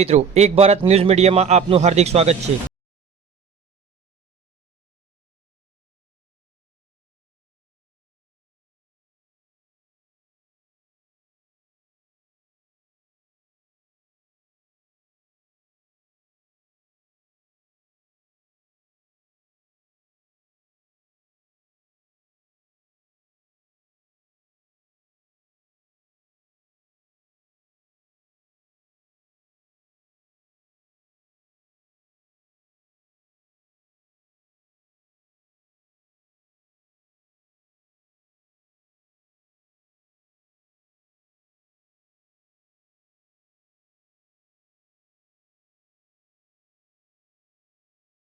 મિત્રો એક ભારત ન્યૂઝ મીડિયામાં આપનું હાર્દિક સ્વાગત છે.